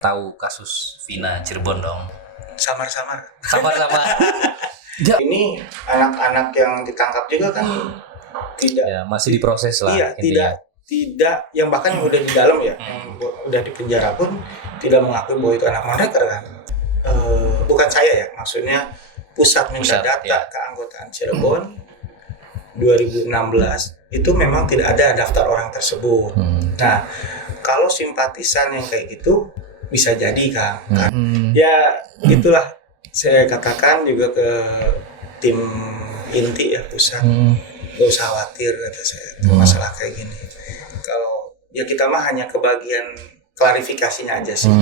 Tahu kasus Vina Cirebon dong? Samar-samar. Sama-sama. Ini anak-anak yang ditangkap juga kan tidak. Ya, masih diproses lah. Iya, intinya. tidak yang bahkan yang udah di dalam ya, yang udah di penjara pun tidak mengakui bahwa itu anak mereka kan. Bukan saya ya, maksudnya pusat minta data ya. keanggotaan Cirebon 2016 itu memang tidak ada daftar orang tersebut. Nah, kalau simpatisan yang kayak gitu bisa jadi kan. Ya itulah saya katakan juga ke tim inti ya pusat. Gak usah khawatir kata saya masalah kayak gini. Kalau ya kita mah hanya kebagian klarifikasinya aja sih.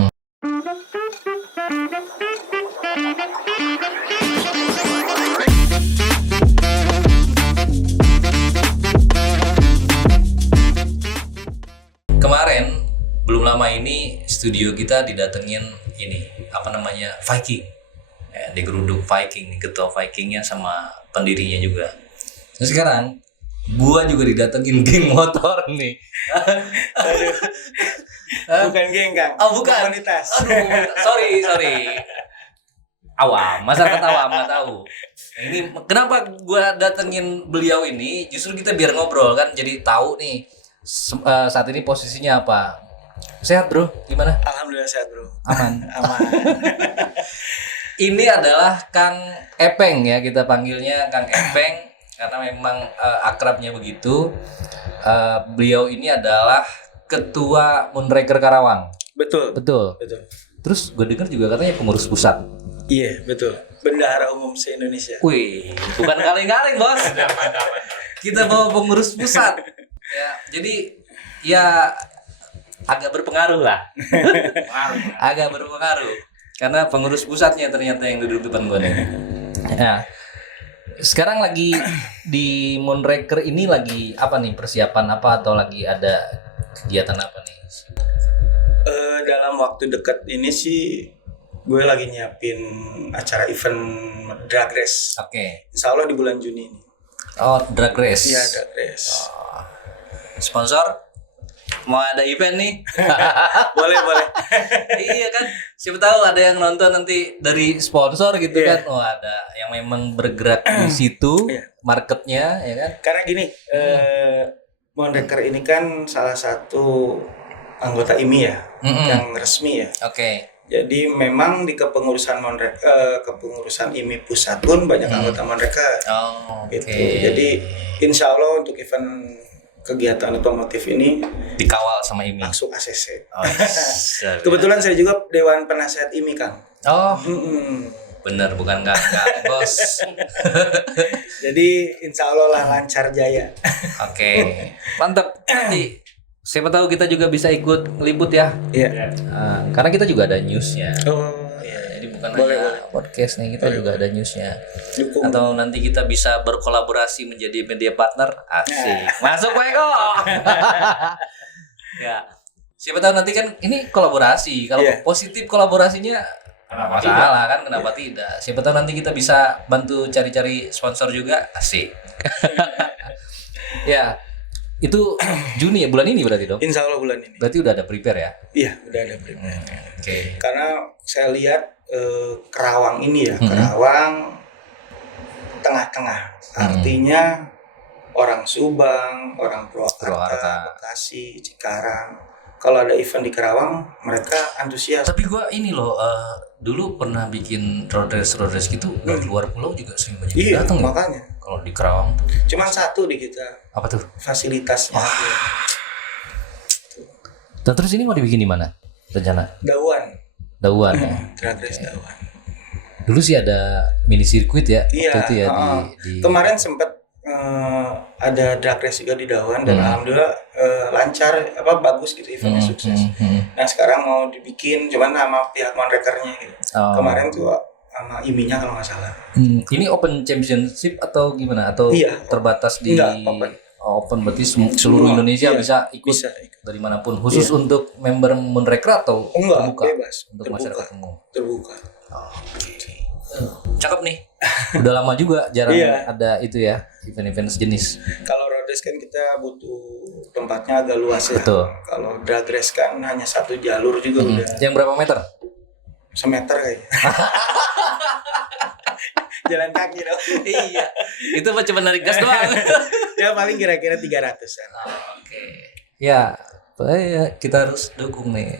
Kemarin belum lama ini studio kita didatengin Viking. Ya, digeruduk Viking, ketua Vikingnya sama pendirinya juga. Nah sekarang gua juga didatengin geng motor nih. Bukan geng Kang. Oh bukan. Komunitas. Sorry. Awam, masyarakat awam nggak tahu. Nah, ini kenapa gua datengin beliau ini? Justru kita biar ngobrol kan, jadi tahu nih saat ini posisinya apa. Sehat bro, gimana? Alhamdulillah sehat bro. Aman. Aman. Ini adalah Kang Epeng ya, kita panggilnya Kang Epeng karena memang akrabnya begitu. Beliau ini adalah Ketua Moonraker Karawang. Betul. Terus gue dengar juga katanya pengurus pusat. Iya betul. Bendahara umum se-Indonesia. Wih, bukan kaleng-kaleng bos. Kita bawa pengurus pusat. Ya, jadi ya agak berpengaruh lah. Agak berpengaruh. Karena pengurus pusatnya ternyata yang duduk depan gue nih. Ya. Sekarang lagi di Moonraker ini lagi apa nih, persiapan apa atau lagi ada kegiatan apa nih? Dalam waktu dekat ini sih gue lagi nyiapin acara event drag race. Oke. Insya Allah di bulan Juni ini. Oh, drag race. Iya drag race. Sponsor? Mau ada event nih? Boleh. Iya kan, siapa tahu ada yang nonton nanti dari sponsor gitu kan. Oh ada yang memang bergerak di situ, marketnya ya kan. Karena gini, Moonraker ini kan salah satu anggota IMI ya, yang resmi ya. Oke. Jadi memang di kepengurusan IMI pusat pun banyak anggota Moonraker. Oh, gitu. oke. Jadi insya Allah untuk event kegiatan otomotif ini Dikawal sama IMI. langsung ACC. Oh, yes. Kebetulan saya juga Dewan Penasehat IMI Kang. Oh, bener bukan enggak bos. Jadi insya Allah lah lancar jaya. Oke, mantap. Nanti siapa tahu kita juga bisa ikut ngeliput ya. Iya. Karena kita juga ada newsnya. Oh iya. Jadi bukan Boleh. hanya podcast nih, kita juga ada newsnya. Dukung. Atau nanti kita bisa berkolaborasi menjadi media partner. Asik. Masuk Pak Eko. Ya. Siapa tahu nanti kan ini kolaborasi. Kalau positif kolaborasinya kenapa masalah kan? Kenapa tidak? Siapa tahu nanti kita bisa bantu cari-cari sponsor juga. Asik. Ya. Itu Juni ya, bulan ini berarti dong? Insya Allah bulan ini. Berarti udah ada prepare ya? Iya, udah ada prepare. Oke. Karena saya lihat Kerawang ini ya, Kerawang tengah-tengah. Artinya orang Subang, orang Purwakarta, Bekasi, Cikarang. Kalau ada event di Kerawang, mereka antusias. Tapi gue ini loh, dulu pernah bikin road race gitu dari luar pulau juga sering banyak Iya, datang. makanya. Kalau di Kerawang tuh. Cuman satu di kita. Apa tuh? Fasilitasnya. Dan terus ini mau dibikin di mana? Rencana? Dauan ya. Drag race Dauan. Dulu sih ada mini sirkuit ya. Iya. Waktu itu ya di Kemarin sempat ada drag race juga di Dauan dan alhamdulillah lancar, bagus gitu, eventnya sukses. Nah sekarang mau dibikin, cuman sama pihak Moonrakernya gitu. Kemarin tuh sama IMI-nya kalau nggak salah. Ini open championship atau gimana? Atau terbatas di? Enggak, open. Open berarti seluruh Indonesia bisa ikut dari manapun. Khusus untuk member Moonraker atau terbuka? Bebas. Untuk masyarakat umum. Terbuka. Oke. Cakep nih. Udah lama juga jarang ada itu ya, event-event sejenis. Kalau road race kan kita butuh tempatnya agak luas ya. Betul. Kalau drag race kan hanya satu jalur juga udah Yang berapa meter? semeter kayaknya. Jalan kaki dong. Iya. Itu mah cuma narik gas doang. Ya paling kira-kira 300-an. Oke. Ya, kita harus dukung nih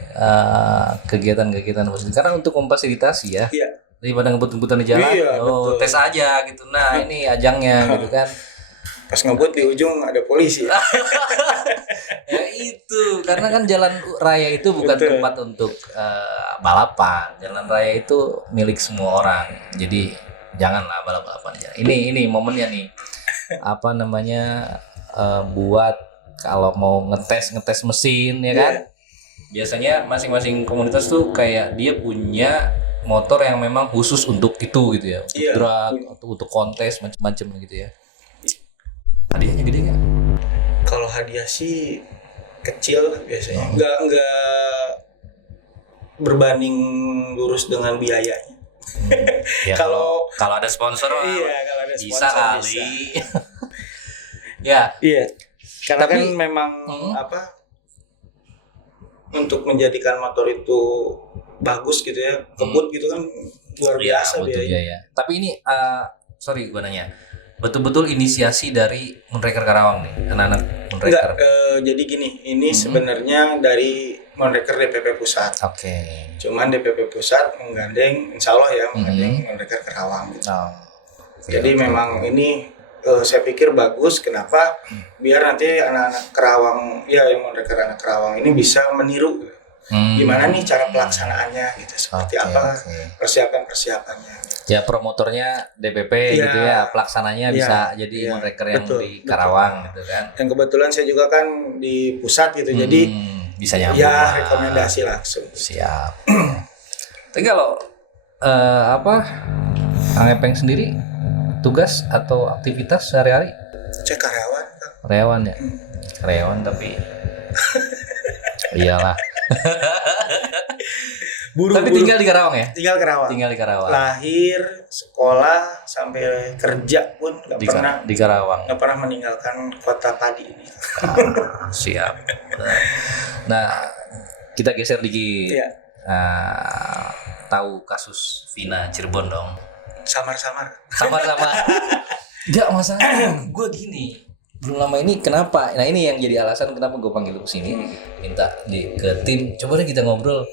kegiatan-kegiatan musik. Karena untuk memfasilitasi ya. Iya. Daripada ngebut-ngebutan di jalan, Iya, betul. tes aja gitu. Nah, ini ajangnya gitu kan. Pas ngebut di ujung ada polisi. Ya itu, karena kan jalan raya itu bukan Betul. tempat untuk balapan. Jalan raya itu milik semua orang. Jadi janganlah balap-balapan di jalan. Ini momennya nih. Apa namanya buat kalau mau ngetes mesin ya kan. Biasanya masing-masing komunitas tuh kayak dia punya motor yang memang khusus untuk itu gitu ya. Untuk Iya. drag, untuk kontes macam-macam gitu ya. Hadiahnya gede nggak? Kalau hadiah sih kecil biasanya. Enggak berbanding lurus dengan biayanya. Ya, Kalau ada sponsor mah iya, kalau ada bisa sponsor kali. Ya, Iya. Karena Tapi- kan memang untuk menjadikan motor itu bagus gitu ya, kebut gitu kan luar ya biasa betul biayanya. ya. Tapi ini sorry gue nanya. Betul-betul inisiasi dari Moonraker Karawang nih, anak-anak Enggak, Moonraker. jadi gini, ini sebenarnya dari Moonraker DPP Pusat. Oke. Cuman DPP Pusat menggandeng, insya Allah ya, menggandeng Moonraker Karawang. Gitu. Oh. Jadi memang ini saya pikir bagus. Kenapa? Biar nanti anak-anak Kerawang, ya yang Moonraker anak Kerawang ini bisa meniru. Gimana nih cara pelaksanaannya gitu, seperti Oke, apa oke. persiapannya. Ya promotornya DPP Iya. gitu ya, pelaksananya Iya, bisa jadi iya, Moonraker yang betul, di Karawang gitu kan. Dan kebetulan saya juga kan di pusat gitu, jadi bisa nyambung. ya lah. rekomendasi langsung. Siap. Tapi kalau Kang Epeng sendiri tugas atau aktivitas sehari-hari Cek karyawan Kang. karyawan ya? Karyawan tapi iyalah. Tapi tinggal di Karawang ya? tinggal Kerawang. Tinggal di Karawang. Lahir, sekolah sampai kerja pun nggak pernah Di Karawang. nggak pernah meninggalkan kota padi ini. Siap. Nah, kita geser dikit. Iya. Tahu kasus Vina Cirebon dong? Samar-samar. Sama-sama. Enggak masalah. Gue gini. Belum lama ini kenapa? Nah ini yang jadi alasan kenapa gue panggil lu kesini. Minta ke tim. Coba deh kita ngobrol.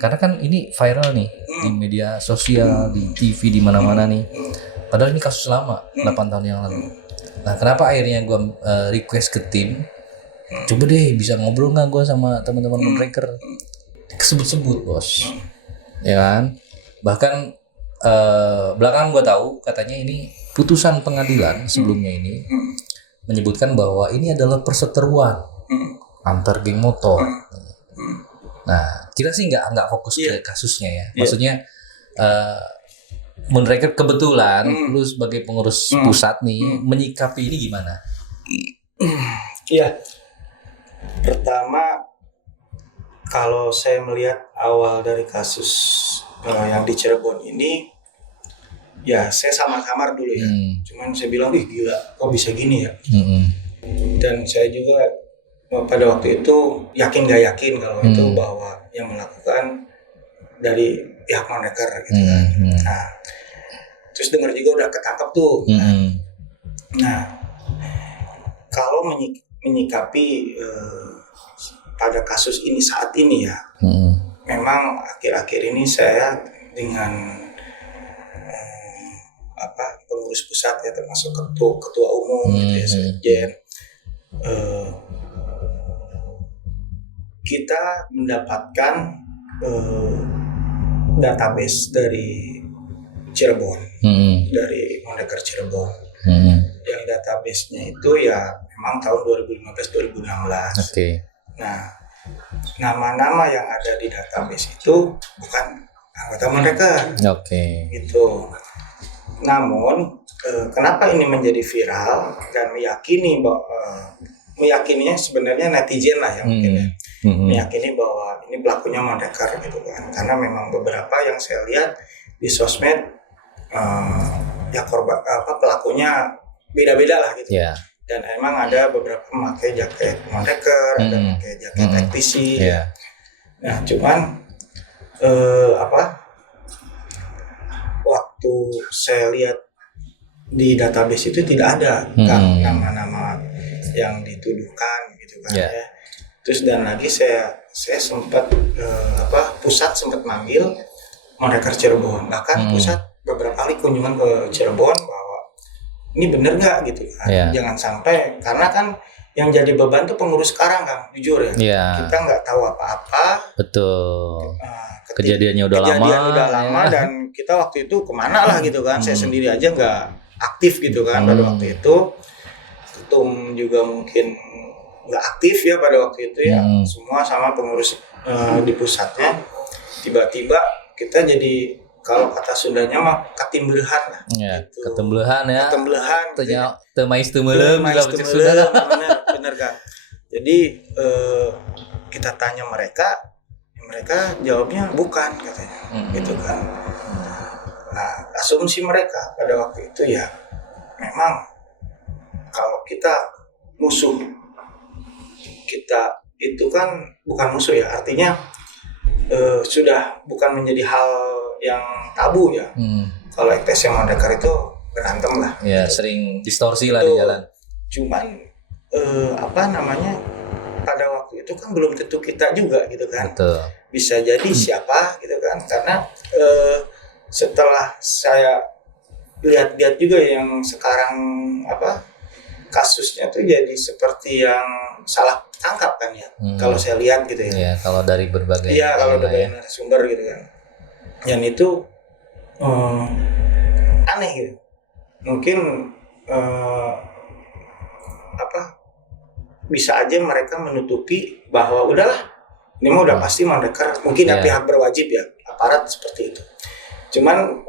Karena kan ini viral nih di media sosial, di TV, di mana-mana nih. Padahal ini kasus lama, 8 tahun yang lalu. Nah kenapa akhirnya gue request ke tim? Coba deh bisa ngobrol nggak gue sama teman-teman Moonraker? Kesebut-sebut bos, ya kan? Bahkan belakangan gue tahu katanya ini putusan pengadilan sebelumnya ini menyebutkan bahwa ini adalah perseteruan antar geng motor. Nah, kita sih nggak fokus ke kasusnya ya. Maksudnya Moonraker kebetulan lu sebagai pengurus pusat nih menyikapi ini gimana? Iya. Pertama, kalau saya melihat awal dari kasus yang di Cirebon ini, ya saya samar-samar dulu ya. Cuman saya bilang, wih gila, kok bisa gini ya? Dan saya juga pada waktu itu yakin gak yakin kalau itu bahwa yang melakukan dari pihak Moonraker gitu kan. Nah, terus dengar juga udah ketangkep tuh. Nah, kalau menyikapi pada kasus ini saat ini ya, memang akhir-akhir ini saya dengan pengurus pusat ya, termasuk ketua umum gitu ya, sekjen, kita mendapatkan database dari Cirebon, dari Moonraker Cirebon. Yang database-nya itu ya memang tahun 2015-2016. Oke. Nah, nama-nama yang ada di database itu bukan anggota Moonraker. Oke. Gitu. Namun kenapa ini menjadi viral dan meyakininya sebenarnya netizen lah yang mungkin ya, meyakini bahwa ini pelakunya Moonraker gitu kan, karena memang beberapa yang saya lihat di sosmed ya pelakunya beda-beda lah gitu. Ya. dan emang ada beberapa memakai jaket mondeker, ada memakai jaket teknisi. Nah cuman waktu saya lihat di database itu tidak ada kan nama-nama yang dituduhkan gitu kan ya. Terus dan lagi saya sempat pusat sempat manggil mondeker Cirebon, bahkan pusat beberapa kali kunjungan ke Cirebon bahwa ini bener nggak gitu kan, jangan sampai, karena kan yang jadi beban tuh pengurus sekarang kan, jujur ya, kita nggak tahu apa-apa. Betul. Kejadiannya udah lama dan kita waktu itu kemana lah gitu kan, saya sendiri aja nggak aktif gitu kan pada waktu itu, ketum juga mungkin nggak aktif ya pada waktu itu ya, semua sama pengurus di pusatnya. Tiba-tiba kita jadi, kalau kata Sundanya mah katimbelehan lah. Gitu. Katimbelehan ya. Katimbelehan. Teu mais teu meulem bener kan. Jadi kita tanya mereka jawabnya bukan katanya. Gitu kan. Nah, asumsi mereka pada waktu itu ya memang kalau kita musuh kita itu kan bukan musuh ya, artinya sudah bukan menjadi hal yang tabu ya. Kalau EKTS yang mondeker itu berantem lah. Ya, gitu. Sering distorsi lah di jalan. Cuman pada waktu itu kan belum tentu kita juga gitu kan. Betul. Bisa jadi siapa gitu kan. Karena setelah saya lihat-lihat juga yang sekarang kasusnya tuh jadi seperti yang salah tangkap kan ya. Kalau saya lihat gitu ya. Iya, kalau dari berbagai kalau dari narasumber gitu kan. Dan itu aneh gitu. Mungkin bisa aja mereka menutupi bahwa udahlah ini mah udah pasti mondeker, mungkin pihak berwajib ya, aparat seperti itu. Cuman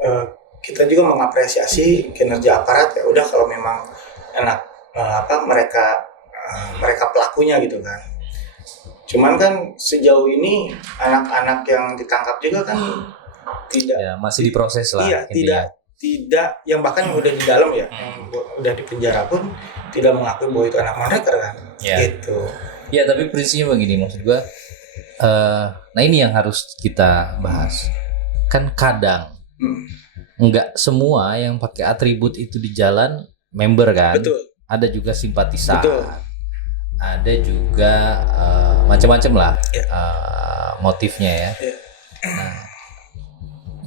kita juga mengapresiasi kinerja aparat ya, udah kalau memang enak mereka pelakunya gitu kan. Cuman kan sejauh ini anak-anak yang ditangkap juga kan tidak, masih diproses lah. Iya, tidak yang bahkan yang udah di dalam ya, yang udah di penjara pun tidak mengakui bahwa itu anak mondeker kan. Gitu. Ya, tapi prinsipnya begini, maksud gua nah ini yang harus kita bahas. Kan kadang enggak semua yang pakai atribut itu di jalan member kan. Betul. Ada juga simpatisan. Betul. Ada juga macam-macam lah motifnya ya. Nah,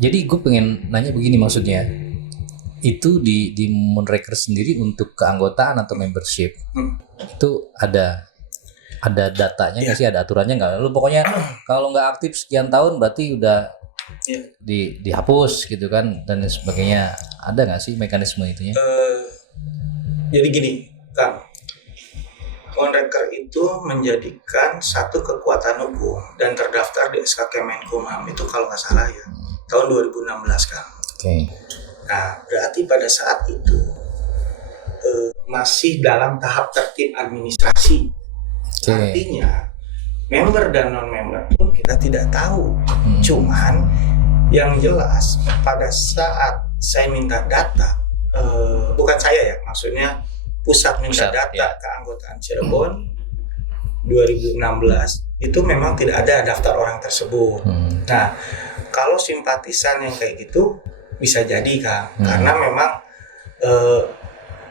jadi gue pengen nanya begini, maksudnya itu di Moonraker sendiri untuk keanggotaan atau membership itu ada datanya nggak sih, ada aturannya nggak? Lu pokoknya kalau nggak aktif sekian tahun berarti udah dihapus gitu kan dan sebagainya, ada nggak sih mekanisme itunya? Jadi gini Kang, Moonraker itu menjadikan satu kekuatan hukum dan terdaftar di SK Kemenkumham itu kalau nggak salah ya tahun 2016 Kang. Nah berarti pada saat itu masih dalam tahap tertib administrasi. Artinya member dan non member pun kita tidak tahu. Cuman yang jelas pada saat saya minta data, bukan saya ya, maksudnya pusat minta data keanggotaan Cirebon 2016 itu memang tidak ada daftar orang tersebut. Nah kalau simpatisan yang kayak gitu bisa jadi Kang, karena memang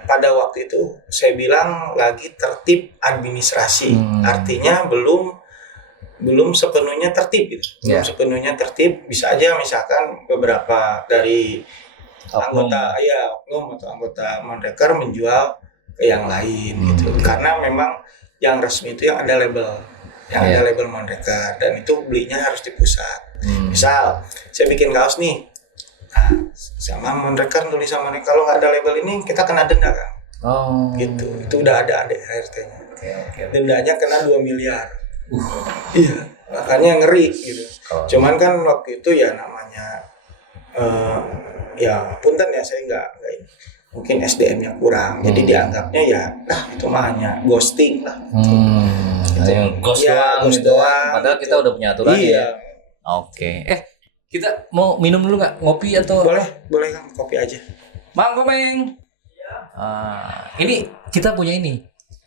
pada waktu itu saya bilang lagi tertib administrasi, artinya belum sepenuhnya tertib gitu. Belum sepenuhnya tertib, bisa aja misalkan beberapa dari anggota oknum atau anggota Moonraker menjual ke yang lain gitu. Karena memang yang resmi itu yang ada label Moonraker, dan itu belinya harus di pusat. Misal saya bikin kaos nih, sama Moonraker tulis sama nih, kalau nggak ada label ini kita kena denda kan. Gitu, itu udah ada ART-nya. Dendanya kena 2 miliar. Iya, makanya ngeri gitu. Cuman kan waktu itu ya namanya punten ya, saya nggak ini, mungkin SDM-nya kurang, jadi dianggapnya ya itu mah hanya ghosting lah. Ghost doang. Padahal kita udah punya aturan ya. Oke. Kita mau minum dulu nggak? Ngopi atau? Boleh Kang, kopi aja. Mangko Meng. Ini kita punya ini.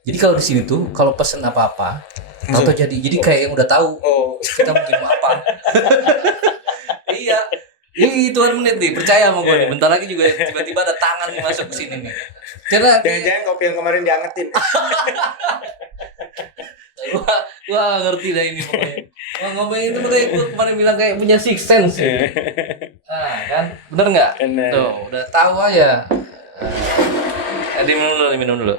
Jadi kalau di sini tuh kalau pesen apa-apa, atau jadi kayak yang udah tahu kita mungkin mau apa. Iya. Ini hitungan menit nih, percaya sama gue nih. Bentar lagi juga tiba-tiba ada tangan masuk ke sini nih. Karena jangan-jangan kopi yang kemarin diangetin. Wah ngerti dah ini pokoknya. Wah ngomongin itu kayak gue kemarin bilang kayak punya six sense. Kan, bener nggak? Tuh, udah tahu aja. Minum dulu.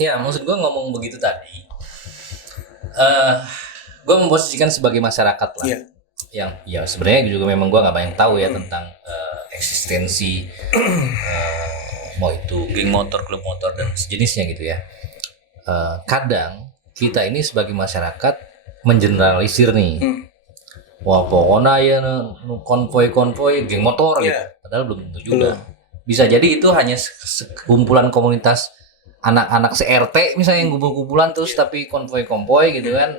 Ya, maksud gue ngomong begitu tadi. Gue memposisikan sebagai masyarakat lah. Yeah. Yang ya sebenarnya juga memang gue nggak banyak tahu ya tentang eksistensi mau itu geng motor, klub motor dan sejenisnya gitu ya. Kadang kita ini sebagai masyarakat mengeneralisir nih. Wah pokoknya ya konvoy geng motor gitu. Padahal belum tentu juga. Bisa jadi itu hanya sekumpulan komunitas anak-anak se-RT misalnya yang kumpul-kumpulan terus tapi konvoy gitu kan.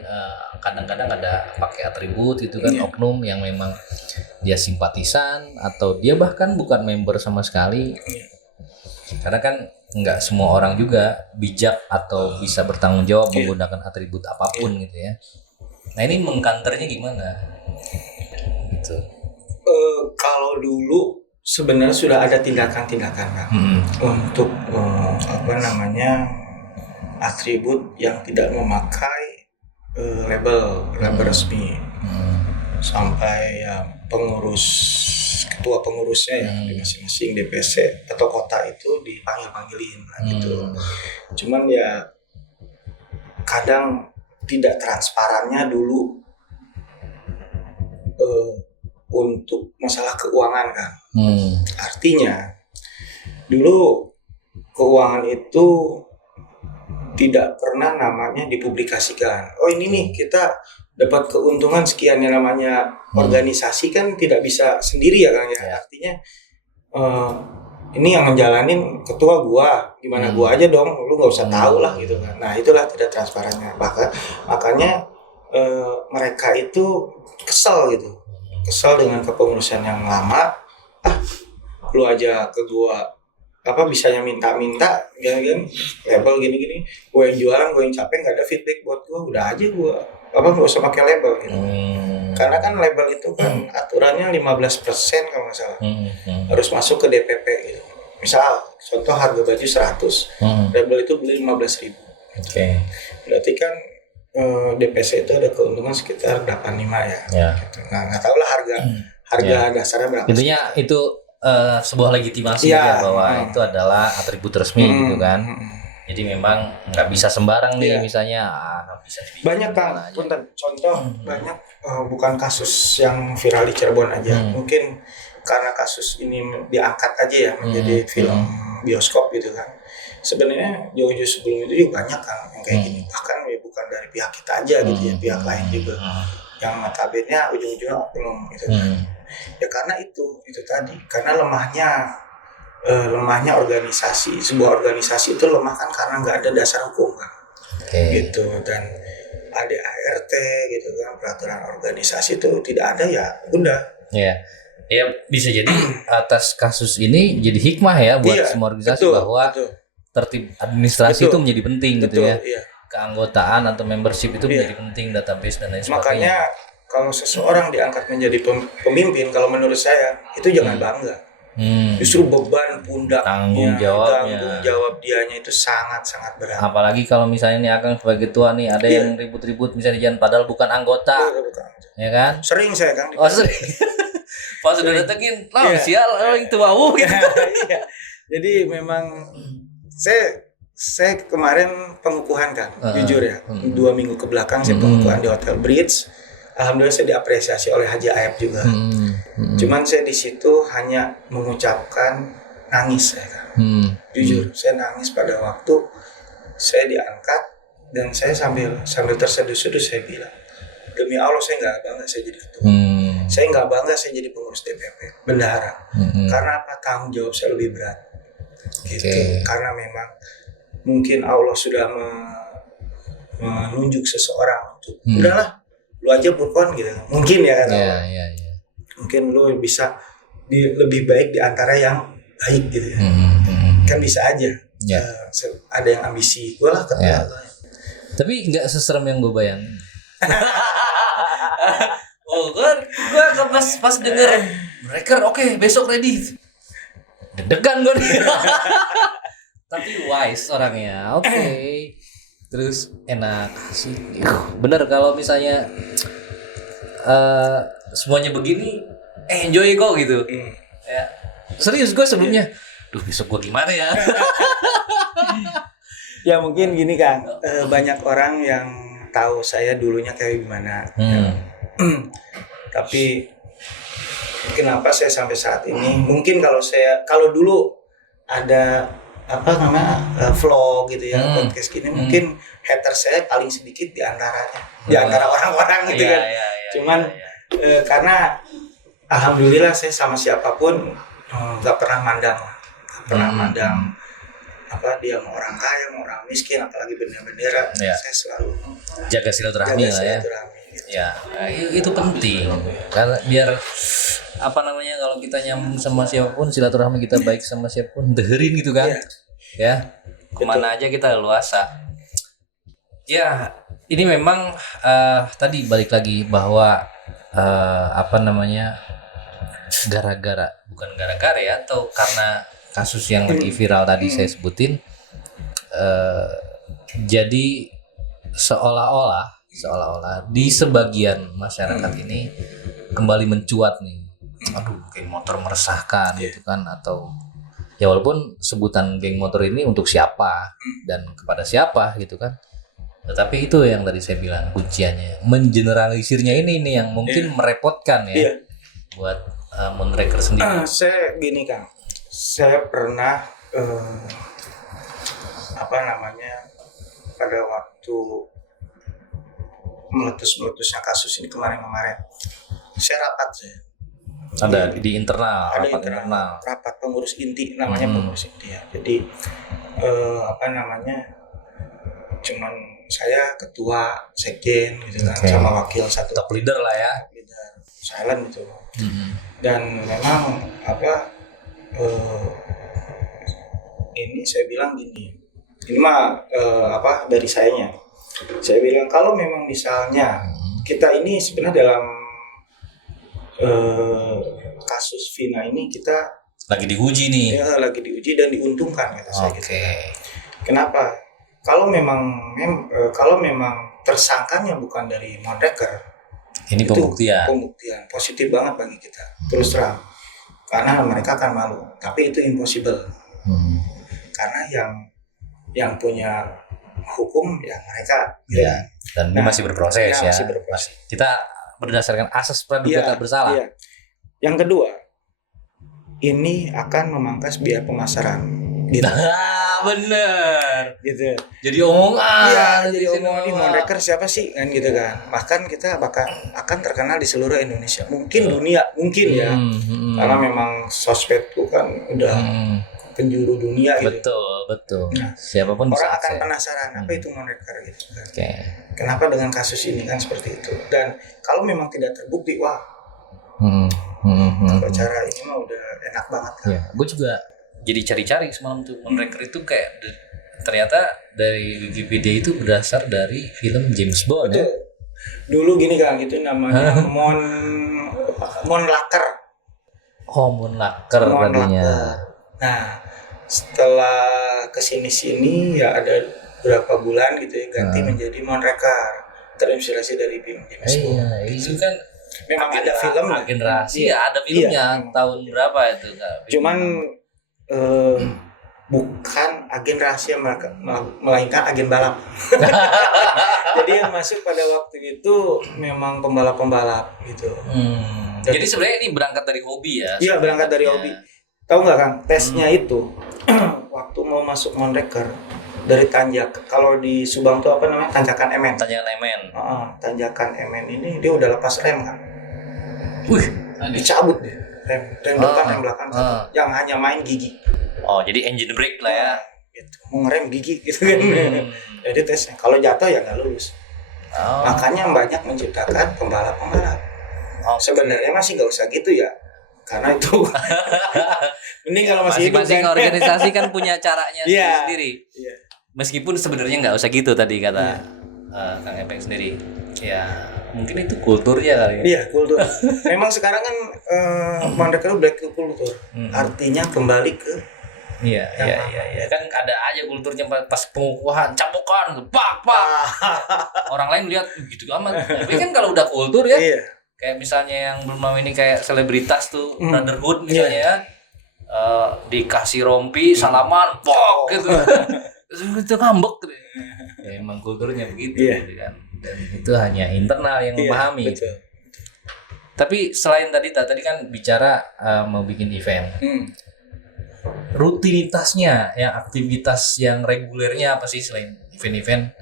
Kadang-kadang ada pakai atribut gitu kan, oknum yang memang dia simpatisan atau dia bahkan bukan member sama sekali. Karena kan nggak semua orang juga bijak atau bisa bertanggung jawab menggunakan atribut apapun gitu ya. Nah ini mengkanternya gimana? Gitu. Kalau dulu sebenarnya sudah ada tindakan-tindakan kan untuk atribut yang tidak memakai label resmi sampai ya ketua pengurusnya yang di masing-masing DPC atau kota itu dipanggilin gitu. Cuman ya kadang tidak transparannya dulu untuk masalah keuangan kan. Artinya dulu keuangan itu tidak pernah namanya dipublikasikan. Oh ini nih kita dapat keuntungan sekian, yang namanya organisasi kan tidak bisa sendiri ya Kang ya. Artinya ini yang ngejalanin ketua gua, gimana gua aja dong, lu nggak usah tahu lah gitu kan. Nah itulah tidak transparannya. Makanya mereka itu kesel dengan kepengurusan yang lama. Lu aja ke gua bisanya minta kan label gini gue yang jualan, gue yang capek, nggak ada feedback buat gue, udah aja gue nggak usah pakai label gitu. Karena kan label itu kan aturannya 15% kalau nggak salah harus masuk ke DPP gitu. Misal contoh harga baju 100, label itu beli 15.000. Berarti kan DPC itu ada keuntungan sekitar 85 ya. Gitu. Nah nggak tahu lah harga dasarnya berapa. Intinya itu sebuah legitimasi ya, bahwa itu adalah atribut resmi gitu kan. Jadi memang nggak bisa sembarang nih misalnya bisa banyak kan contoh banyak bukan kasus yang viral di Cirebon aja, mungkin karena kasus ini diangkat aja ya menjadi film bioskop gitu kan. Sebenarnya jauh-jauh sebelum itu juga banyak kan yang kayak gini, bahkan ya bukan dari pihak kita aja gitu ya, pihak lain juga yang notabene ujung-ujungnya oknum gitu kan. Ya karena itu tadi, karena lemahnya organisasi. Sebuah organisasi itu lemah kan karena nggak ada dasar hukum kan. Gitu. Dan ADART gitu kan, peraturan organisasi itu tidak ada, ya udah. Ya bisa jadi atas kasus ini jadi hikmah ya buat semua organisasi, bahwa tertib administrasi itu menjadi penting gitu ya. Keanggotaan atau membership itu menjadi penting, database dan lain sebagainya. Makanya kalau seseorang diangkat menjadi pemimpin, kalau menurut saya itu jangan bangga. Justru beban pundaknya, tanggung jawab dianya itu sangat berat. Apalagi kalau misalnya nih Akang sebagai ketua nih ada yang ribut-ribut misalnya jangan, padahal bukan anggota. Ya kan? Sering saya Kang. Sering. Pas udah datengin, sial itu mau gitu. Jadi memang saya kemarin pengukuhan kan, jujur ya, 2 minggu ke belakang saya pengukuhan di Hotel Bridge. Alhamdulillah saya diapresiasi oleh Haji Aep juga. Cuman saya di situ hanya mengucapkan nangis saya kan. Jujur, saya nangis pada waktu saya diangkat, dan saya sambil terseduh-seduh saya bilang, demi Allah saya nggak bangga saya jadi ketua. Saya nggak bangga saya jadi pengurus DPP bendahara. Karena apa? Tanggung jawab saya lebih berat. Gitu. Karena memang mungkin Allah sudah menunjuk seseorang untuk udahlah lu aja berkon gitu, mungkin ya kan. Mungkin lu bisa lebih baik di antara yang baik gitu ya. Kan bisa aja. Ya. Ada yang ambisi gue lah ketua. Ya. Tapi nggak seserem yang gue bayangin. Oh, gue pas denger mereka oke, besok ready. Deg-degan gue nih. Tapi wise orangnya, oke. Terus enak sih. Bener kalau misalnya semuanya begini, enjoy kok gitu. Ya. Serius gue sebelumnya, duh besok gue gimana ya? Ya mungkin gini Kang, banyak orang yang tahu saya dulunya kayak gimana. Tapi kenapa saya sampai saat ini? Mungkin kalau dulu ada vlog gitu ya, podcast gini, mungkin hater saya paling sedikit di antara orang-orang gitu kan. Cuman karena alhamdulillah saya sama siapapun nggak pernah mandang apa dia mau orang kaya mau orang miskin apalagi bendera saya selalu jaga silaturahmi lah ya. Gitu. Ya itu penting karena biar apa namanya kalau kita nyambung sama siapapun silaturahmi kita baik sama siapapun dengerin gitu kan ya kemana aja kita luasa ya. Ini memang tadi balik lagi bahwa bukan gara-gara ya atau karena kasus yang lagi viral tadi saya sebutin, jadi seolah-olah di sebagian masyarakat ini kembali mencuat nih, aduh geng motor meresahkan gitu kan, atau ya walaupun sebutan geng motor ini untuk siapa dan kepada siapa gitu kan, tetapi itu yang tadi saya bilang kunciannya mengeneralisirnya ini yang mungkin merepotkan ya buat Moonraker sendiri. Saya gini Kang, saya pernah pada waktu meletusnya kasus ini kemarin saya rapat ada di internal rapat pengurus inti namanya pengurus inti ya. Jadi cuman saya ketua sekjen gitu kan, sama wakil satu top leader lah ya, leader silent gitu. Dan memang ini saya bilang gini, ini mah dari sayanya. Saya bilang kalau memang misalnya kita ini sebenarnya dalam kasus Vina ini kita lagi diuji nih. Ya, lagi diuji dan diuntungkan kata saya gitu. Kenapa? Kalau memang tersangkanya bukan dari Moonraker, ini pembuktian positif banget bagi kita. Terus terang. Karena mereka akan malu, tapi itu impossible. Karena yang punya hukum ya mereka dan ini masih berproses ya. Masih berproses. Kita berdasarkan asas praduga tak bersalah. Iya. Yang kedua, ini akan memangkas biaya pemasaran. Gitu. Bener. Gitu. Jadi omongan. Iya, jadi omongan ini Moonraker siapa sih kan gitu kan. Bahkan kita akan terkenal di seluruh Indonesia. Mungkin dunia, mungkin ya. Karena memang sosmed itu kan udah penjuru dunia gitu. Betul. Nah, siapapun orang akan penasaran apa itu Moonraker gitu kan. Kenapa dengan kasus ini kan seperti itu. Dan kalau memang tidak terbukti, wah. Cara ini mah udah enak banget kan. Ya, gue juga jadi cari-cari semalam tuh Moonraker itu kayak ternyata dari Wikipedia itu berasal dari film James Bond. Betul. Dulu gini kan gitu namanya Moonraker. Oh, Moonraker tadinya. Nah, setelah kesini ya ada berapa bulan gitu ya ganti menjadi Moonraker, terinspirasi dari film James Bond. Iya, itu kan memang ada film Agen Rahasia, ada filmnya tahun berapa itu Kak? Cuman bukan agen rahasia melainkan agen balap. Jadi yang masuk pada waktu itu memang pembalap gitu. Jadi sebenarnya ini berangkat dari hobi ya? Iya, berangkat dari hobi. Tahu nggak Kang, tesnya itu waktu mau masuk Moonraker dari tanjak. Kalau di Subang tuh apa namanya? Tanjakan MN. Tanjakan MN ini dia udah lepas rem kan. Dicabut dia. Rem depan, rem belakang. Yang hanya main gigi. Oh, jadi engine brake lah ya. Gitu. Mau ngerem gigi gitu kan. Jadi tesnya kalau jatuh ya nggak lulus. Makanya banyak menciptakan pembalap. Sebenarnya masih nggak usah gitu ya. karena itu mending kalau masih hidup masing-masing kan. organisasi kan punya caranya Iya. sendiri. Iya. Meskipun sebenarnya nggak usah gitu tadi kata Kang Epeng sendiri. Ya mungkin itu kulturnya kali. Iya, kultur. Memang sekarang kan mereka black culture. Artinya kembali ke Iya. Kan ada aja kulturnya pas pengukuhan, cambukan, pak. Orang lain lihat gitu amat. Tapi kan kalau udah kultur ya, Iya. kayak misalnya yang belum mau ini kayak selebritas tuh, brotherhood misalnya ya, dikasih rompi, salaman, pok gitu. Itu ngambek gitu. Ya, emang kulturnya begitu gitu kan. Dan itu hanya internal yang memahami. Betul. Tapi selain tadi kan bicara mau bikin event. Rutinitasnya, yang aktivitas yang regulernya apa sih selain event-event?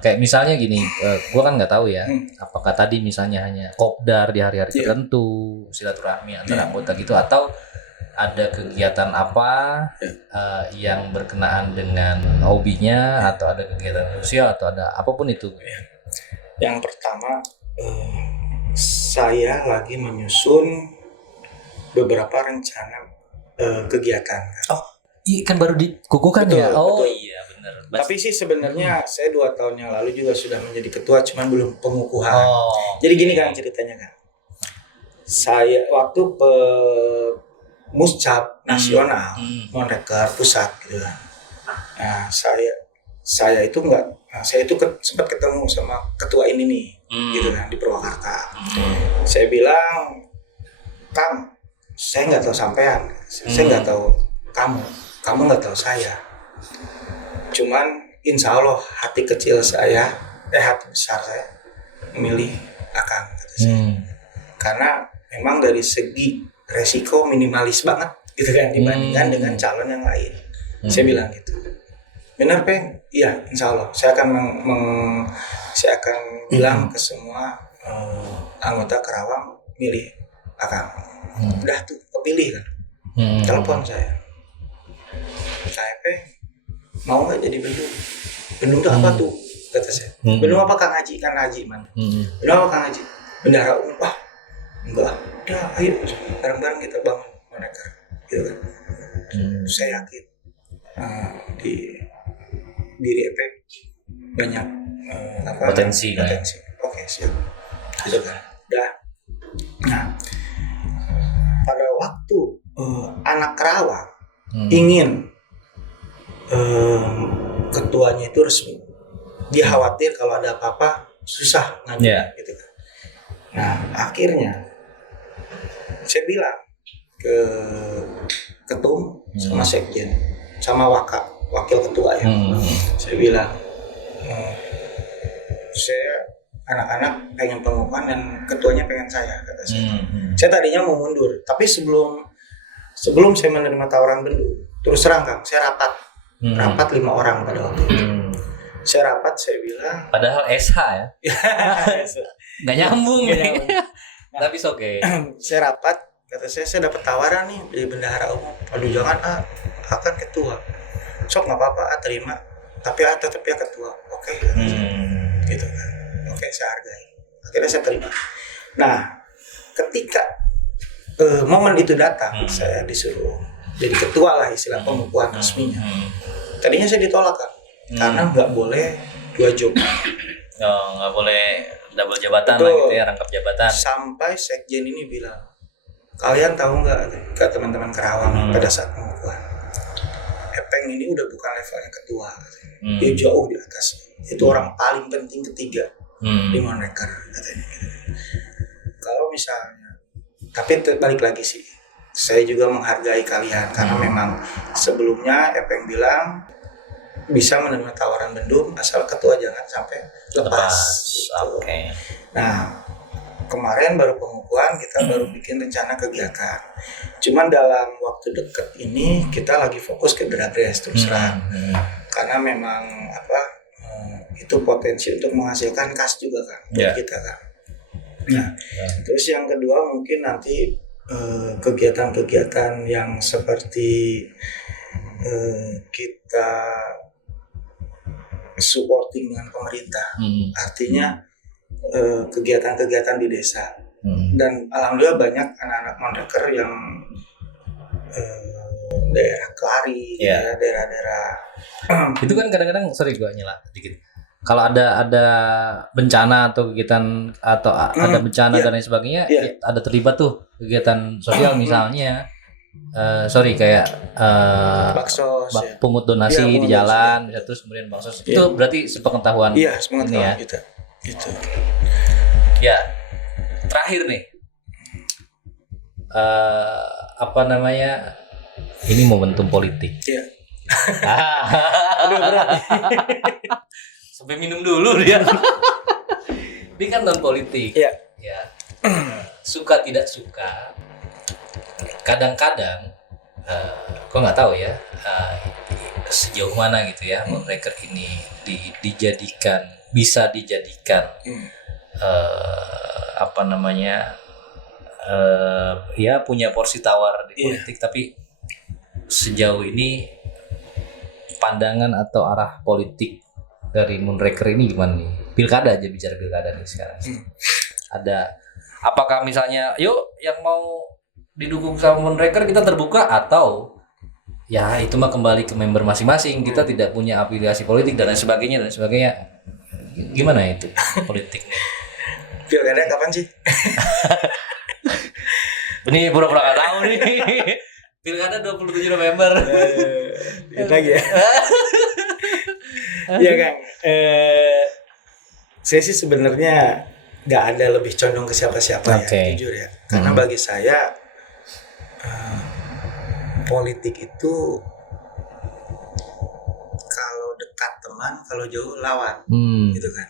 Kayak misalnya gini, gue kan nggak tahu ya, apakah tadi misalnya hanya kopdar di hari-hari tertentu, silaturahmi antara anggota gitu, atau ada kegiatan apa yang berkenaan dengan hobinya, atau ada kegiatan sosial, atau ada apapun itu. Yang pertama, saya lagi menyusun beberapa rencana kegiatan. Oh, iya kan baru dikukuhkan ya? Oh betul. iya benar. Tapi sih sebenarnya saya 2 tahun yang lalu juga sudah menjadi ketua, cuman belum pengukuhan. Oh. Jadi gini kan ceritanya kan. Saya waktu Muscap nasional, Monreker pusat gitu kan. Nah, saya itu sempat ketemu sama ketua ini nih, gitu kan di Purwakarta. Saya bilang, Kang, saya nggak tahu sampean, saya nggak tahu kamu nggak tahu saya. Cuman insya Allah hati kecil saya, hati besar saya memilih Akang, kata saya. Karena memang dari segi resiko minimalis banget, gitu kan, dibandingkan dengan calon yang lain. Saya bilang gitu. Benar, Peng? Iya, insya Allah. Saya akan bilang ke semua anggota Kerawang milih Akang. Udah tuh kepilih kan. Telepon saya, Peng, mau nggak jadi bendung? Bendung itu apa tuh? Kata saya. Bendung apa Kang Haji? Kan Haji man. Bendung apa Kang Haji? Bendahara umum. Wah, enggak. Udah, ayo bareng-bareng kita bangun mereka. Gitu kan. Saya yakin di diri Epeng banyak potensi. Oke, siap. Gitu kan. Udah. Nah, pada waktu anak Kerawang ingin ketuanya itu resmi, dia khawatir kalau ada apa-apa susah ngajunya, gitu kan. Nah, akhirnya saya bilang ke ketum sama sekjen sama wakil ketua ya, saya bilang saya anak-anak pengen pengukuhan dan ketuanya pengen saya, kata saya. Saya tadinya mau mundur, tapi sebelum saya menerima tawaran bendung, terus terang Kang, saya rapat 5 orang pada waktu itu. Saya rapat, saya bilang, padahal SH ya, nggak nyambung ya. Tapi oke. Saya rapat, kata saya dapat tawaran nih dari bendahara umum. Aduh jangan akan ketua. Sok nggak apa-apa, terima. Tapi tetap ya ketua. Oke, gitu kan. Oke, saya hargai. Akhirnya saya terima. Nah, ketika momen itu datang, saya disuruh jadi ketua lah istilah pengukuhan resminya. Tadinya saya ditolak kan, karena nggak boleh 2 job. Nggak boleh double jabatan lah gitu ya, rangkap jabatan. Sampai sekjen ini bilang, kalian tahu nggak ke teman-teman Kerawang pada saat pengukuhan, Epeng ini udah bukan levelnya ketua, dia jauh di atas. Itu orang paling penting ketiga di Monreker, katanya. Kalau misalnya, tapi balik lagi sih, saya juga menghargai kalian karena memang sebelumnya Epeng bilang bisa menerima tawaran bendung asal ketua jangan sampai lepas. Gitu. Okay. Nah, kemarin baru pengukuhan, kita baru bikin rencana kegiatan. Cuman dalam waktu dekat ini kita lagi fokus ke drag race terus terang. Karena memang itu potensi untuk menghasilkan kas juga kan buat kita kan. Nah, terus yang kedua mungkin nanti kegiatan-kegiatan yang seperti kita supporting dengan pemerintah, artinya kegiatan-kegiatan di desa Dan alhamdulillah banyak anak-anak Monreker yang daerah Kelari, daerah-daerah. Itu kan kadang-kadang, sorry gua nyela dikit. Kalau ada bencana atau kegiatan atau ada bencana dan lain sebagainya, ada terlibat tuh kegiatan sosial misalnya. Kayak baksos, pungut donasi di jalan, terus kemudian baksos. Itu berarti sepengetahuan. Iya, sepengetahuan kita. Gitu. Ya, terakhir nih. Ini momentum politik. Iya. Aduh, berat. Sampai minum dulu dia. Ini kan tahun politik. Iya. Ya. Suka tidak suka. Kadang-kadang, kok nggak tahu ya, sejauh mana gitu ya, Monreker ini bisa dijadikan punya porsi tawar di politik, tapi sejauh ini pandangan atau arah politik dari Monreker ini gimana nih? Pilkada aja, bicara pilkada nih sekarang. Apakah misalnya yuk yang mau didukung sama Monreker kita terbuka, atau ya itu mah kembali ke member masing-masing, kita tidak punya afiliasi politik dan lain sebagainya. Gimana itu politiknya? Pilkada kapan sih? Ini pura-pura nggak tahu nih. Pilkada 27 November. Lagi ya. Iya Kang. Saya sih sebenarnya nggak ada lebih condong ke siapa-siapa ya, jujur ya. Karena bagi saya politik itu kalau dekat teman, kalau jauh lawan, gitu kan.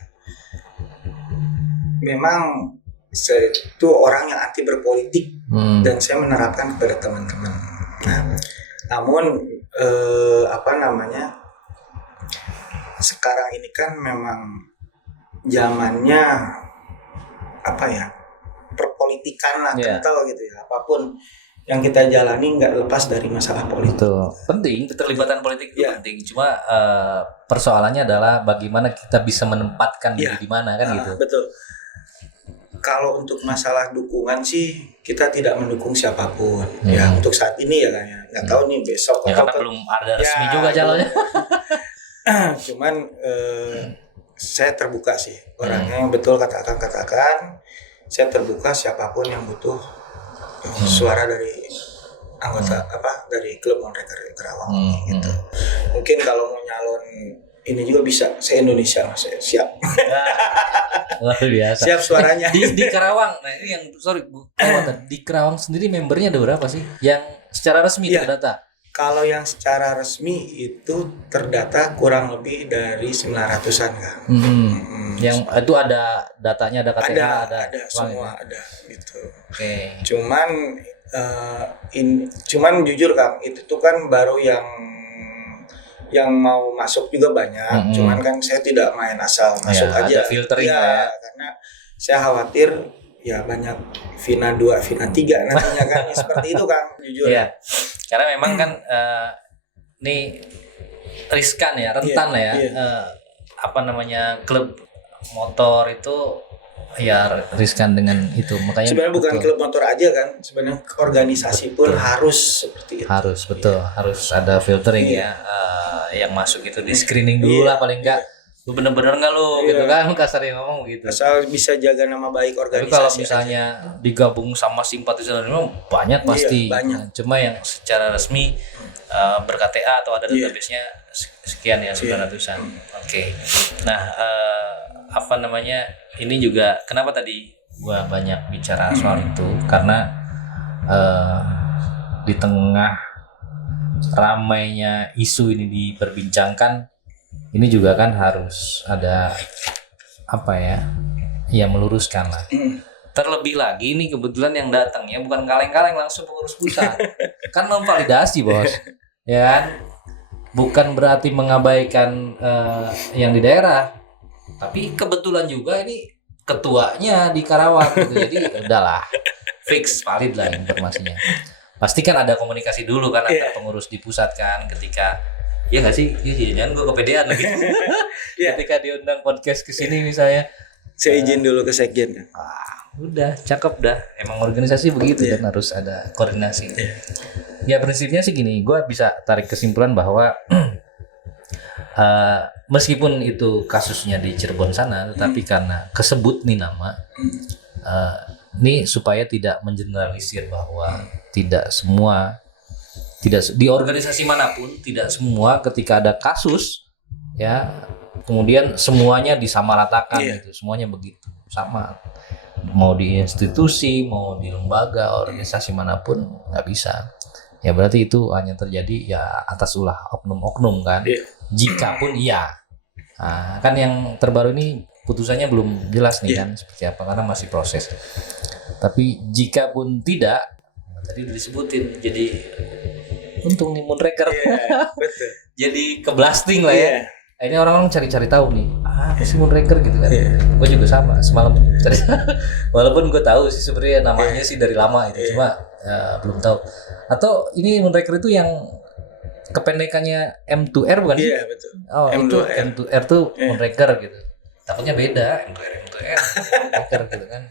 Memang saya itu orang yang anti berpolitik dan saya menerapkan kepada teman-teman. Nah, namun sekarang ini kan memang zamannya perpolitikan lah, kental gitu ya. Apapun yang kita jalani nggak lepas dari masalah politik. Penting, keterlibatan politik itu penting. Cuma persoalannya adalah bagaimana kita bisa menempatkan diri di mana kan gitu. Betul. Kalau untuk masalah dukungan sih kita tidak mendukung siapapun ya untuk saat ini ya kan ya. Nggak tahu nih besok ya, karena belum ada resmi juga calonnya. Cuman saya terbuka sih orangnya, yang betul katakan saya terbuka siapapun yang butuh suara dari anggota dari klub Monreker Karawang gitu. Mungkin kalau mau nyalon ini juga bisa, saya Indonesia, saya siap. Luar biasa. Siap suaranya. Di Karawang. Nah, ini yang di Karawang sendiri membernya ada berapa sih? Yang secara resmi terdata? Kalau yang secara resmi itu terdata kurang lebih dari 900-an kan. Yang itu ada datanya, ada KTA, ada semua ada gitu. Oke. Cuman jujur Kang, itu tuh kan baru yang mau masuk juga banyak. Cuman kan saya tidak main asal masuk aja. Ada filtering ya. Karena saya khawatir ya banyak Vina 2, Vina 3 nantinya kan seperti itu Kang, jujur. Iya. Karena memang kan ini riskan ya, rentan lah ya. Klub motor itu ya riskan dengan itu. Makanya sebenarnya bukan klub motor aja kan, sebenarnya organisasi pun harus seperti itu. Harus ada filtering ya. Yang masuk itu di screening dulu lah paling enggak. Lu bener-bener enggak lu gitu kan, kasarnya ngomong gitu. Asal bisa jaga nama baik organisasi. Tapi kalau misalnya digabung sama simpatisan memang banyak pasti. Banyak. Cuma yang secara resmi ber-KTA atau ada database-nya sekian ya, 900-an. Oke. Nah, ini juga kenapa tadi gua banyak bicara soal itu, karena di tengah ramainya isu ini diperbincangkan, ini juga kan harus ada meluruskan lah. Terlebih lagi ini kebetulan yang datangnya bukan kaleng-kaleng, langsung pengurus pusat. Kan memvalidasi bos, ya kan? Bukan berarti mengabaikan yang di daerah, tapi kebetulan juga ini ketuanya di Karawang gitu. Jadi udahlah, fix valid lah informasinya. Pasti kan ada komunikasi dulu kan antar pengurus di pusat kan, ketika ya nggak sih, jangan gue kepedean lagi. Ketika diundang podcast ke sini misalnya, saya izin dulu ke sekjen kan. Udah cakep dah. Emang organisasi begitu kan, harus ada koordinasi. Ya prinsipnya sih gini, gue bisa tarik kesimpulan bahwa meskipun itu kasusnya di Cirebon sana, tetapi karena kesebut nih nama, ini supaya tidak mengeneralisir bahwa tidak di organisasi manapun tidak semua ketika ada kasus ya kemudian semuanya disamaratakan gitu, semuanya begitu sama, mau di institusi mau di lembaga organisasi manapun nggak bisa ya, berarti itu hanya terjadi ya atas ulah oknum-oknum kan, jika pun iya. Nah, kan yang terbaru ini putusannya belum jelas nih kan seperti apa karena masih proses, tapi jika pun tidak, tadi udah disebutin, jadi untung nih Moonraker betul. jadi ke blasting lah ya. Ini orang-orang cari-cari tahu nih, apa sih Moonraker gitu kan. Gue juga sama semalam cari walaupun gue tahu sih sebenarnya namanya sih dari lama itu, cuma belum tahu. Atau ini Moonraker itu yang kependekannya M2R bukan sih? Iya betul. Oh M2R. Itu M2R tuh Moonraker gitu. Takutnya beda M2R Moonraker gitu kan.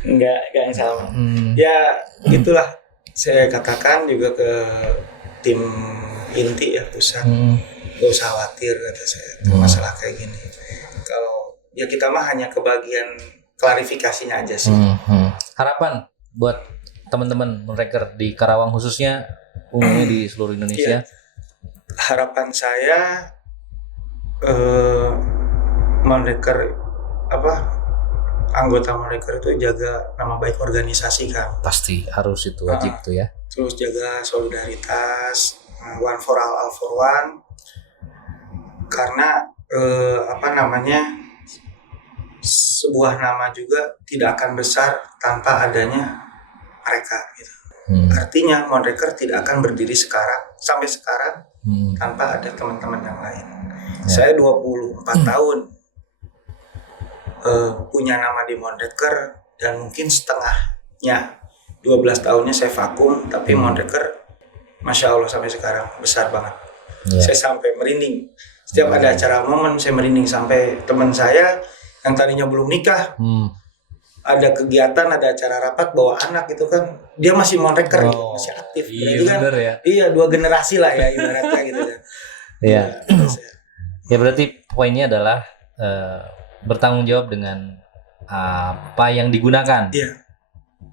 Enggak yang sama. Ya gitulah saya katakan juga ke tim inti ya pusat. Gak usah khawatir kata saya masalah kayak gini. Kalau ya kita mah hanya kebagian klarifikasinya aja sih. Harapan buat teman-teman Moonraker di Karawang khususnya, umumnya di seluruh Indonesia. Harapan saya Moonraker anggota Moonraker itu jaga nama baik organisasi kan. Pasti harus, itu wajib tuh ya. Terus jaga solidaritas, one for all for one. Karena sebuah nama juga tidak akan besar tanpa adanya mereka gitu. Artinya Moonraker tidak akan berdiri sampai sekarang tanpa ada teman-teman yang lain. Saya 24 tahun punya nama di Moonraker, dan mungkin setengahnya 12 tahunnya saya vakum, tapi Moonraker Masya Allah sampai sekarang besar banget. Saya sampai merinding setiap ada acara momen, saya merinding sampai teman saya yang tadinya belum nikah, ada kegiatan, ada acara rapat bawa anak gitu kan, dia masih Moonraker gitu, masih aktif. Iya, kan, ya. Iya, 2 generasi lah ya ibaratnya gitu kan. Iya. Ya berarti poinnya adalah bertanggung jawab dengan apa yang digunakan. Iya.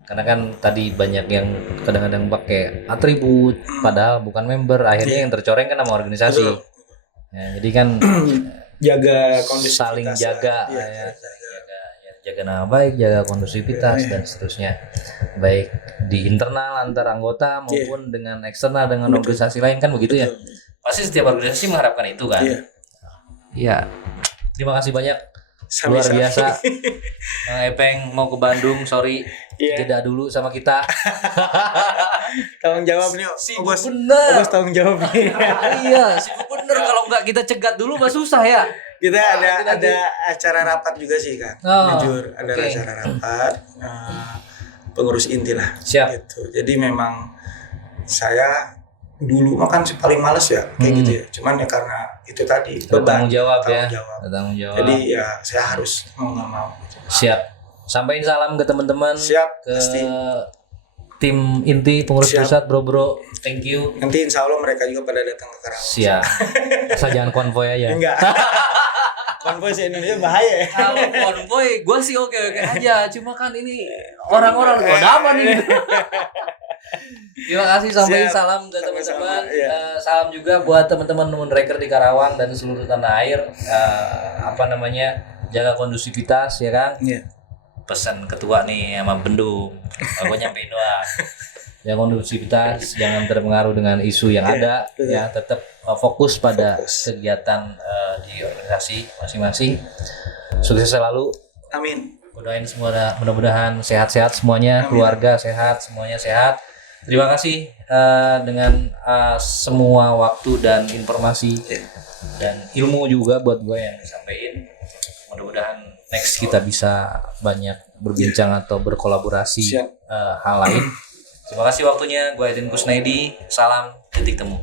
Karena kan tadi banyak yang kadang-kadang pakai atribut padahal bukan member, akhirnya yang tercoreng kan nama organisasi. Ya, jadi kan jaga kondusivitas, saling jaga jaga nama baik, jaga kondusivitas dan seterusnya, baik di internal antar anggota maupun dengan eksternal dengan organisasi lain kan begitu ya. Pasti setiap organisasi mengharapkan itu kan. Iya. Terima kasih banyak. Luar biasa. Bang Epeng mau ke Bandung, sorry jeda dulu sama kita. Tanggung jawab nih, sibuk bener. Bos tanggung jawab nih. Iya, sibuk bener. Kalau nggak kita cegat dulu mah susah ya. Kita ada acara rapat juga sih kan. Jujur ada acara rapat pengurus inti lah. Siap. Gitu. Jadi memang saya dulu makan sih paling males ya kayak gitu ya. Cuman ya karena itu tadi tanggung jawab. Tanggung jawab. Jadi ya saya harus mau nggak mau. Gitu. Siap. Sampaikan salam ke teman-teman. Siap. Ke pasti. Tim inti pengurus pusat, bro. Thank you. Nanti insya Allah mereka juga pada datang ke Karawang. Siap. Asal jangan konvoy aja. Enggak. Konvoy se Indonesia bahaya. Kalau konvoy, gue sih oke aja. Cuma kan ini orang-orang kodaman ini. Terima kasih, sampai salam ke teman-teman. Salam juga buat teman-teman Moonraker di Karawang dan seluruh tanah air. Jaga kondusivitas ya kan. Pesan ketua nih sama bendung, aku nyampein doang. Yang kondusivitas, jangan terpengaruh dengan isu yang ada, ya tetap fokus pada kegiatan di organisasi masing-masing. Sukses selalu. Amin. Doain semua mudah-mudahan sehat-sehat semuanya. Amin. Keluarga sehat, semuanya sehat. Terima kasih dengan semua waktu dan informasi dan ilmu juga buat gue yang disampaikan. Mudah-mudahan next kita bisa banyak berbincang atau berkolaborasi hal lain. Terima kasih waktunya. Gue Edin Kusnaidi. Salam, titik temu.